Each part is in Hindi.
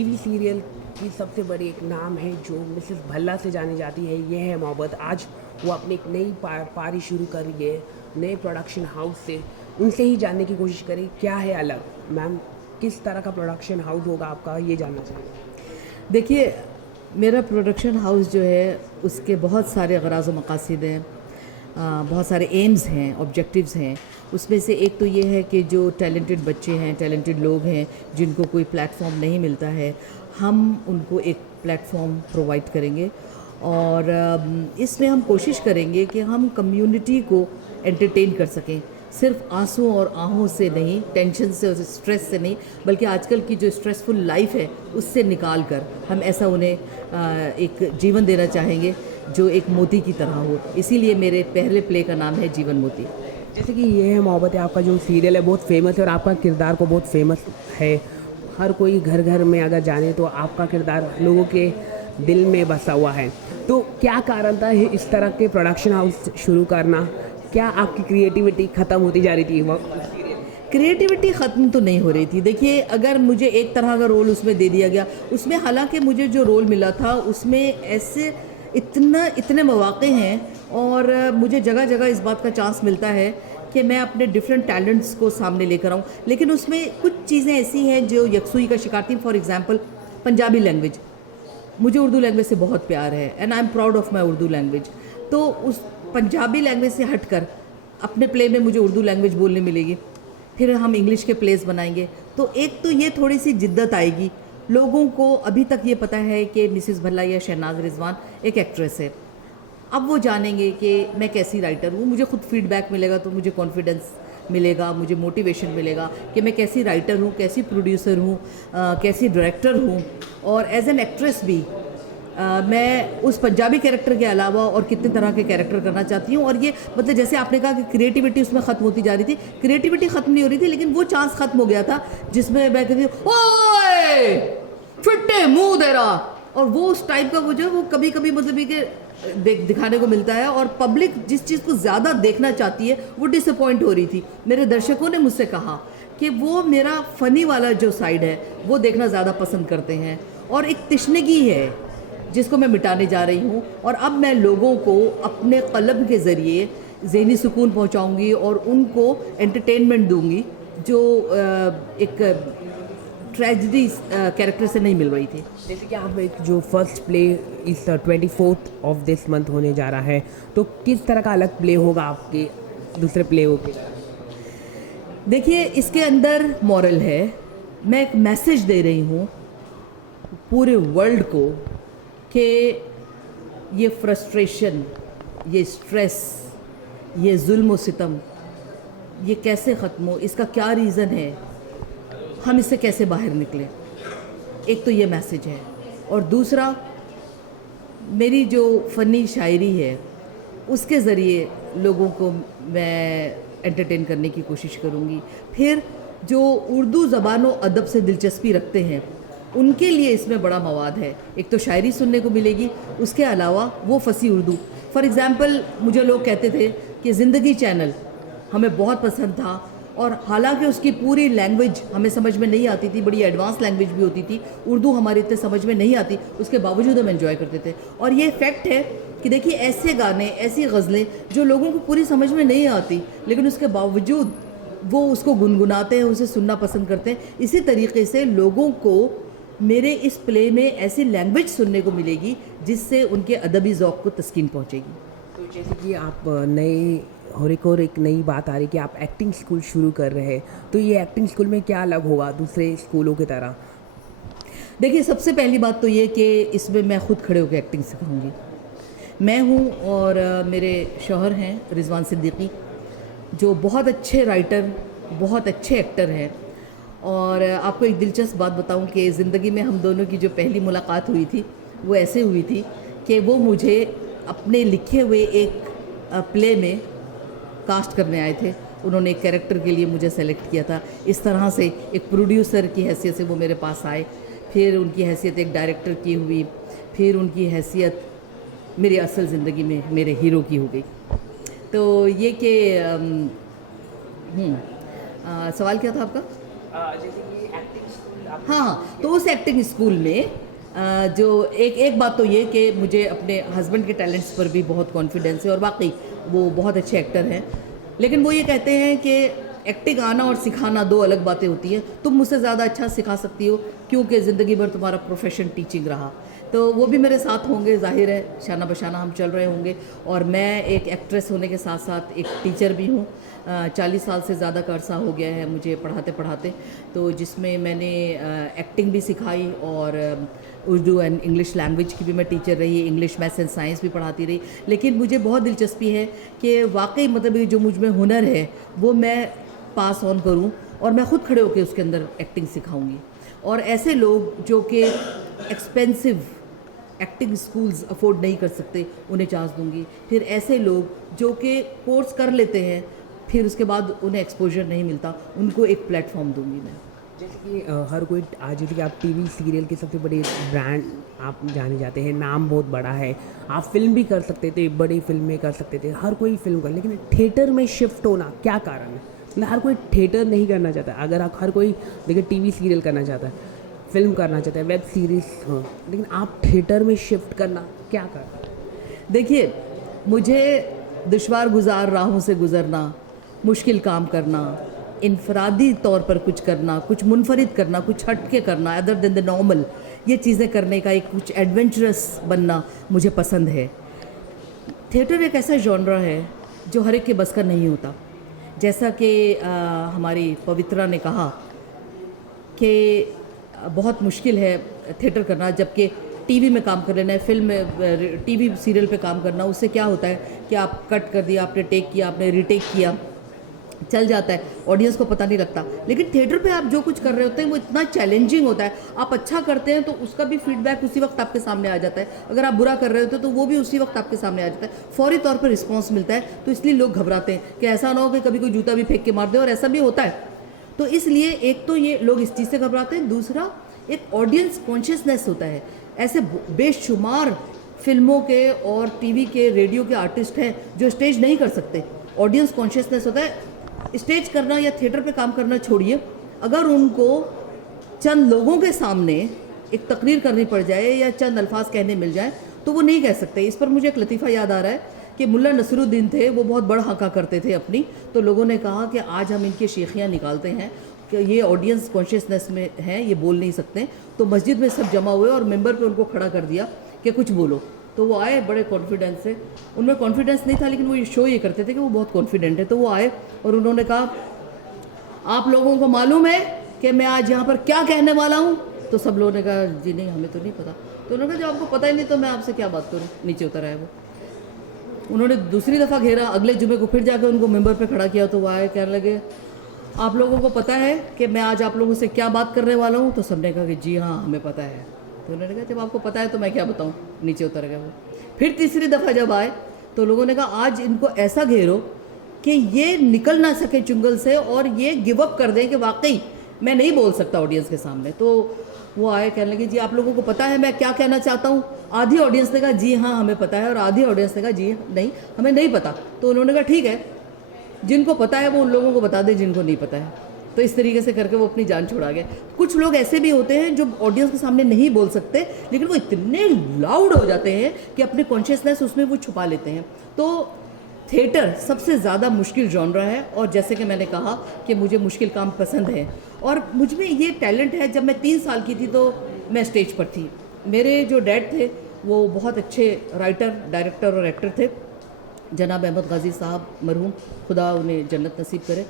टीवी सीरियल की सबसे बड़ी एक नाम है जो मिसेस भल्ला से जानी जाती है, ये है मोहब्बत। आज वो अपनी एक नई पारी शुरू कर रही है नए प्रोडक्शन हाउस से। उनसे ही जानने की कोशिश करें क्या है अलग। मैम, किस तरह का प्रोडक्शन हाउस होगा आपका, ये जानना चाहिए। देखिए, मेरा प्रोडक्शन हाउस जो है उसके बहुत सारे गराज़ व मकासद हैं, बहुत सारे एम्स हैं, ऑब्जेक्टिव्स हैं। उसमें से एक तो ये है कि जो टैलेंटेड बच्चे हैं, टैलेंटेड लोग हैं जिनको कोई प्लेटफॉर्म नहीं मिलता है, हम उनको एक प्लेटफॉर्म प्रोवाइड करेंगे। और इसमें हम कोशिश करेंगे कि हम कम्युनिटी को एंटरटेन कर सकें, सिर्फ आंसू और आहों से नहीं, टेंशन से और स्ट्रेस से नहीं, बल्कि आजकल की जो स्ट्रेसफुल लाइफ है उससे निकाल कर हम ऐसा उन्हें एक जीवन देना चाहेंगे जो एक मोती की तरह हो। इसीलिए मेरे पहले प्ले का नाम है जीवन मोती। जैसे कि ये है मोहब्बत, आपका जो सीरियल है बहुत फेमस है और आपका किरदार को बहुत फेमस है। हर कोई घर घर में अगर जाने तो आपका किरदार लोगों के दिल में बसा हुआ है। तो क्या कारण था इस तरह के प्रोडक्शन हाउस शुरू करना? क्या आपकी क्रिएटिविटी ख़त्म होती जा रही थी वक्त? क्रिएटिविटी ख़त्म तो नहीं हो रही थी। देखिए, अगर मुझे एक तरह का रोल उसमें दे दिया गया, उसमें हालांकि मुझे जो रोल मिला था उसमें ऐसे इतने मौक़े हैं और मुझे जगह जगह इस बात का चांस मिलता है कि मैं अपने डिफरेंट टैलेंट्स को सामने लेकर आऊँ, लेकिन उसमें कुछ चीज़ें ऐसी हैं जो यकसुई का शिकार थी। फॉर एग्ज़ाम्पल, पंजाबी लैंग्वेज, मुझे उर्दू लैंग्वेज से बहुत प्यार है and I am proud of my Urdu language. तो उस पंजाबी लैंग्वेज से हटकर अपने प्ले में मुझे उर्दू लैंग्वेज बोलने मिलेगी, फिर हम इंग्लिश के प्लेस बनाएंगे। तो एक तो ये थोड़ी सी जिद्दत आएगी। लोगों को अभी तक ये पता है कि मिसेस भल्ला या शहनाज रिजवान एक एक्ट्रेस है। अब वो जानेंगे कि मैं कैसी राइटर हूँ, मुझे खुद फीडबैक मिलेगा तो मुझे कॉन्फिडेंस मिलेगा, मुझे मोटिवेशन मिलेगा कि मैं कैसी राइटर हूँ, कैसी प्रोड्यूसर हूँ, कैसी डायरेक्टर हूँ। और एज एन एक्ट्रेस भी मैं उस पंजाबी कैरेक्टर के अलावा और कितने तरह के कैरेक्टर करना चाहती हूँ। और ये मतलब जैसे आपने कहा कि क्रिएटिविटी उसमें ख़त्म होती जा रही थी, क्रिएटिविटी ख़त्म नहीं हो रही थी, लेकिन वो चांस ख़त्म हो गया था जिसमें मैं कहती हूँ ओए फिट्टे मुँह दे रहा, और वो उस टाइप का वो जो वो कभी कभी मतलब ये कि दिखाने को मिलता है। और पब्लिक जिस चीज़ को ज़्यादा देखना चाहती है वो डिसअपॉइंट हो रही थी। मेरे दर्शकों ने मुझसे कहा कि वो मेरा फ़नी वाला जो साइड है वो देखना ज़्यादा पसंद करते हैं, और एक तिश्नगी है जिसको मैं मिटाने जा रही हूँ। और अब मैं लोगों को अपने कलम के ज़रिए ज़हनी सुकून पहुँचाऊँगी और उनको एंटरटेनमेंट दूँगी जो एक ट्रेजिडी कैरेक्टर से नहीं मिल रही थी। जैसे कि आप एक जो फर्स्ट प्ले इस 24 ऑफ दिस मंथ होने जा रहा है, तो किस तरह का अलग प्ले होगा आपके दूसरे प्ले के? देखिए, इसके अंदर मॉरल है। मैं एक मैसेज दे रही हूँ पूरे वर्ल्ड को कि ये फ्रस्ट्रेशन, ये स्ट्रेस, ये जुल्म व सितम, ये कैसे ख़त्म हो, इसका क्या रीज़न है, हम इससे कैसे बाहर निकलें। एक तो ये मैसेज है। और दूसरा, मेरी जो फ़नी शायरी है उसके ज़रिए लोगों को मैं एंटरटेन करने की कोशिश करूँगी। फिर जो उर्दू ज़बान व अदब से दिलचस्पी रखते हैं उनके लिए इसमें बड़ा मवाद है। एक तो शायरी सुनने को मिलेगी, उसके अलावा वो फसी उर्दू। फॉर एग्ज़ाम्पल, मुझे लोग कहते थे कि ज़िंदगी चैनल हमें बहुत पसंद था, और हालांकि उसकी पूरी लैंग्वेज हमें समझ में नहीं आती थी, बड़ी एडवांस लैंग्वेज भी होती थी, उर्दू हमारे इतने समझ में नहीं आती, उसके बावजूद हम एंजॉय करते थे। और ये फैक्ट है कि देखिए, ऐसे गाने, ऐसी गज़लें जो लोगों को पूरी समझ में नहीं आती, लेकिन उसके बावजूद वो उसको गुनगुनाते हैं, उसे सुनना पसंद करते हैं। इसी तरीके से लोगों को मेरे इस प्ले में ऐसी लैंग्वेज सुनने को मिलेगी जिससे उनके अदबी ज़ौक़ को तस्कीन पहुँचेगी। तो जैसे कि आप नए और एक नई बात आ रही कि आप एक्टिंग स्कूल शुरू कर रहे हैं, तो ये एक्टिंग स्कूल में क्या अलग होगा दूसरे स्कूलों की तरह? देखिए, सबसे पहली बात तो ये कि इसमें मैं खुद खड़े होकर एक्टिंग सिखाऊंगी। मैं हूँ और मेरे शौहर हैं रिजवान सिद्दीकी, जो बहुत अच्छे राइटर, बहुत अच्छे एक्टर हैं। और आपको एक दिलचस्प बात बताऊं कि ज़िंदगी में हम दोनों की जो पहली मुलाकात हुई थी वो ऐसे हुई थी कि वो मुझे अपने लिखे हुए एक प्ले में कास्ट करने आए थे। उन्होंने एक कैरेक्टर के लिए मुझे सेलेक्ट किया था। इस तरह से एक प्रोड्यूसर की हैसियत से वो मेरे पास आए, फिर उनकी हैसियत एक डायरेक्टर की हुई, फिर उनकी हैसियत मेरी असल ज़िंदगी में मेरे हीरो की हो गई। तो ये कि सवाल क्या था आपका? जैसे कि एक्टिंग स्कूल हाँ हाँ, तो उस एक्टिंग स्कूल में जो एक बात तो ये कि मुझे अपने हस्बैंड के टैलेंट्स पर भी बहुत कॉन्फिडेंस है और वाकई वो बहुत अच्छे एक्टर हैं, लेकिन वो ये कहते हैं कि एक्टिंग आना और सिखाना दो अलग बातें होती हैं। तुम मुझसे ज़्यादा अच्छा सिखा सकती हो क्योंकि ज़िंदगी भर तुम्हारा प्रोफेशन टीचिंग रहा, तो वो भी मेरे साथ होंगे, जाहिर है शाना बशाना हम चल रहे होंगे। और मैं एक एक्ट्रेस होने के साथ साथ एक टीचर भी हूँ। 40 साल से ज़्यादा का अरसा हो गया है मुझे पढ़ाते पढ़ाते, तो जिसमें मैंने एक्टिंग भी सिखाई और उर्दू एंड इंग्लिश लैंग्वेज की भी मैं टीचर रही, इंग्लिश मैथ्स एंड साइंस भी पढ़ाती रही। लेकिन मुझे बहुत दिलचस्पी है कि वाकई मतलब ये जो मुझ में हुनर है वो मैं पास ऑन करूं और मैं ख़ुद खड़े होकर उसके अंदर एक्टिंग सिखाऊंगी। और ऐसे लोग जो कि एक्सपेंसिव एक्टिंग स्कूल्स अफोर्ड नहीं कर सकते उन्हें चांस दूंगी। फिर ऐसे लोग जो कि कोर्स कर लेते हैं फिर उसके बाद उन्हें एक्सपोजर नहीं मिलता, उनको एक प्लेटफॉर्म दूंगी मैं। जैसे कि हर कोई आज, जैसे कि आप टीवी सीरियल के सबसे बड़े ब्रांड आप जाने जाते हैं, नाम बहुत बड़ा है, आप फिल्म भी कर सकते थे, बड़ी फिल्में कर सकते थे, हर कोई फिल्म कर, लेकिन थिएटर में शिफ्ट होना क्या कारण है? मतलब हर कोई थिएटर नहीं करना चाहता। अगर आप हर कोई देखिए टीवी सीरियल करना चाहता है, फिल्म करना चाहता है, वेब सीरीज़, हाँ, लेकिन आप थिएटर में शिफ्ट करना क्या कारण? देखिए, मुझे दुश्वार गुजार राहों से गुज़रना, मुश्किल काम करना, इनफरादी तौर पर कुछ करना, कुछ मुनफरिद करना, कुछ हट के करना अदर देन द नॉर्मल, ये चीज़ें करने का एक कुछ एडवेंचरस बनना मुझे पसंद है। थिएटर एक ऐसा जॉनरा है जो हर एक के बस का नहीं होता। जैसा कि हमारी पवित्रा ने कहा कि बहुत मुश्किल है थिएटर करना, जबकि टीवी में काम कर लेना है, फिल्म में, टीवी सीरियल पे काम करना, उससे क्या होता है कि आप कट कर दिया, आपने टेक किया, आपने रीटेक किया, चल जाता है, ऑडियंस को पता नहीं लगता। लेकिन थिएटर पे आप जो कुछ कर रहे होते हैं वो इतना चैलेंजिंग होता है। आप अच्छा करते हैं तो उसका भी फीडबैक उसी वक्त आपके सामने आ जाता है, अगर आप बुरा कर रहे होते हैं तो वो भी उसी वक्त आपके सामने आ जाता है, फौरी तौर पर रिस्पॉन्स मिलता है। तो इसलिए लोग घबराते हैं कि ऐसा ना हो कि कभी कोई जूता भी फेंक के मार दे, और ऐसा भी होता है। तो इसलिए एक तो ये लोग इस चीज़ से घबराते हैं, दूसरा एक ऑडियंस कॉन्शियसनेस होता है। ऐसे बेशुमार फिल्मों के और टीवी के, रेडियो के आर्टिस्ट हैं जो स्टेज नहीं कर सकते, ऑडियंस कॉन्शियसनेस होता है। स्टेज करना या थिएटर पे काम करना छोड़िए, अगर उनको चंद लोगों के सामने एक तकरीर करनी पड़ जाए या चंद अल्फाज कहने मिल जाए तो वो नहीं कह सकते। इस पर मुझे एक लतीफ़ा याद आ रहा है कि मुल्ला नसरुद्दीन थे, वो बहुत बड़ हका करते थे अपनी, तो लोगों ने कहा कि आज हम इनकी शेखियाँ निकालते हैं कि ये ऑडियंस कॉन्शियसनेस में हैं, ये बोल नहीं सकते। तो मस्जिद में सब जमा हुए और मेंबर पे उनको खड़ा कर दिया कि कुछ बोलो। तो वो आए बड़े कॉन्फिडेंस से, उनमें कॉन्फिडेंस नहीं था लेकिन वो ये शो ये करते थे कि वो बहुत कॉन्फिडेंट है। तो वो आए और उन्होंने कहा, आप लोगों को मालूम है कि मैं आज यहाँ पर क्या कहने वाला हूँ? तो सब लोगों ने कहा, जी नहीं, हमें तो नहीं पता। तो उन्होंने कहा, जब आपको पता ही नहीं तो मैं आपसे क्या बात करूँ। नीचे उतर आए वो। उन्होंने दूसरी दफ़ा घेरा, अगले जुमे को फिर जाकर उनको मेंबर पे खड़ा किया। तो वो आए, कहने लगे, आप लोगों को पता है कि मैं आज आप लोगों से क्या बात करने वाला हूँ? तो सबने कहा कि जी हाँ, हमें पता है। तो उन्होंने कहा, जब आपको पता है तो मैं क्या बताऊँ? नीचे उतर गए वो। फिर तीसरी दफ़ा जब आए तो लोगों ने कहा, आज इनको ऐसा घेरो कि ये निकल ना सके चुंगल से और ये गिव अप कर दें कि वाकई मैं नहीं बोल सकता ऑडियंस के सामने। तो वो आए, कहने लगे, जी आप लोगों को पता है मैं क्या कहना चाहता हूँ? आधी ऑडियंस ने कहा जी हाँ हमें पता है, और आधी ऑडियंस ने कहा जी नहीं, हमें नहीं पता। तो उन्होंने कहा, ठीक है, जिनको पता है वो उन लोगों को बता दे जिनको नहीं पता है। तो इस तरीके से करके वो अपनी जान छुड़ा गए। कुछ लोग ऐसे भी होते हैं जो ऑडियंस के सामने नहीं बोल सकते, लेकिन वो इतने लाउड हो जाते हैं कि अपने कॉन्शियसनेस उसमें वो छुपा लेते हैं। तो थिएटर सबसे ज़्यादा मुश्किल जॉनरा है, और जैसे कि मैंने कहा कि मुझे मुश्किल काम पसंद है और मुझ में ये टैलेंट है। जब मैं 3 साल की थी तो मैं स्टेज पर थी। मेरे जो डैड थे वो बहुत अच्छे राइटर, डायरेक्टर और एक्टर थे, जनाब अहमद गाजी साहब मरहूम, खुदा उन्हें जन्नत नसीब करे।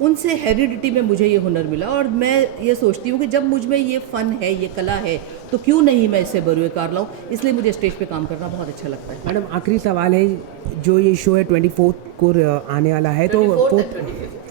उनसे हेरिडिटी में मुझे ये हुनर मिला, और मैं ये सोचती हूँ कि जब मुझ में ये फ़न है, ये कला है, तो क्यों नहीं मैं इसे बरूए कार लाऊँ। इसलिए मुझे स्टेज पे काम करना बहुत अच्छा लगता है। मैडम, आखिरी सवाल है, जो ये शो है 24 को आने वाला है, तो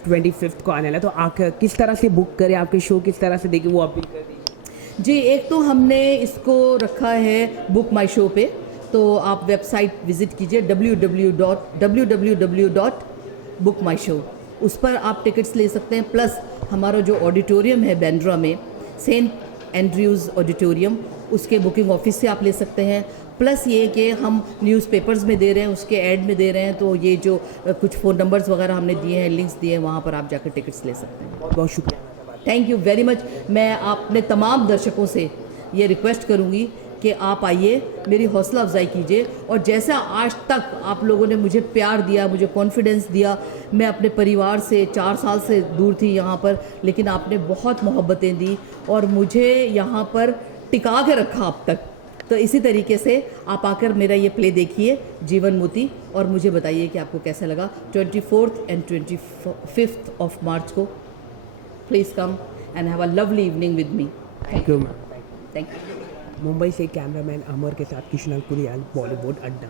25 को आने वाला है, तो आप किस तरह से बुक करें, आपके शो किस तरह से देखें, वो अपील कर दीजिए। जी, एक तो हमने इसको रखा है बुक माई शो पे, तो आप वेबसाइट विज़िट कीजिए www.bookmyshow, उस पर आप टिकट्स ले सकते हैं। प्लस हमारा जो ऑडिटोरियम है बैंड्रा में, सेंट एंड्रयूज़ ऑडिटोरियम, उसके बुकिंग ऑफिस से आप ले सकते हैं। प्लस ये कि हम न्यूज़पेपर्स में दे रहे हैं, उसके ऐड में दे रहे हैं, तो ये जो कुछ फ़ोन नंबर्स वगैरह हमने दिए हैं, लिंक्स दिए हैं, वहाँ पर आप जाकर टिकट्स ले सकते हैं। बहुत बहुत शुक्रिया। Thank you very much. मैं अपने तमाम दर्शकों से ये रिक्वेस्ट करूँगी कि आप आइए, मेरी हौसला अफजाई कीजिए, और जैसा आज तक आप लोगों ने मुझे प्यार दिया, मुझे कॉन्फिडेंस दिया, मैं अपने परिवार से 4 साल से दूर थी यहाँ पर, लेकिन आपने बहुत मोहब्बतें दी और मुझे यहाँ पर टिका के रखा अब तक। तो इसी तरीके से आप आकर मेरा ये प्ले देखिए जीवन मोती, और मुझे बताइए कि आपको कैसा लगा। 24th and 25th of मार्च को please come and have a lovely evening with me. Thank you ma'am. Thank you. Mumbai से कैमरामैन अमर के साथ कृष्णा कुरियाल, बॉलीवुड अड्डा।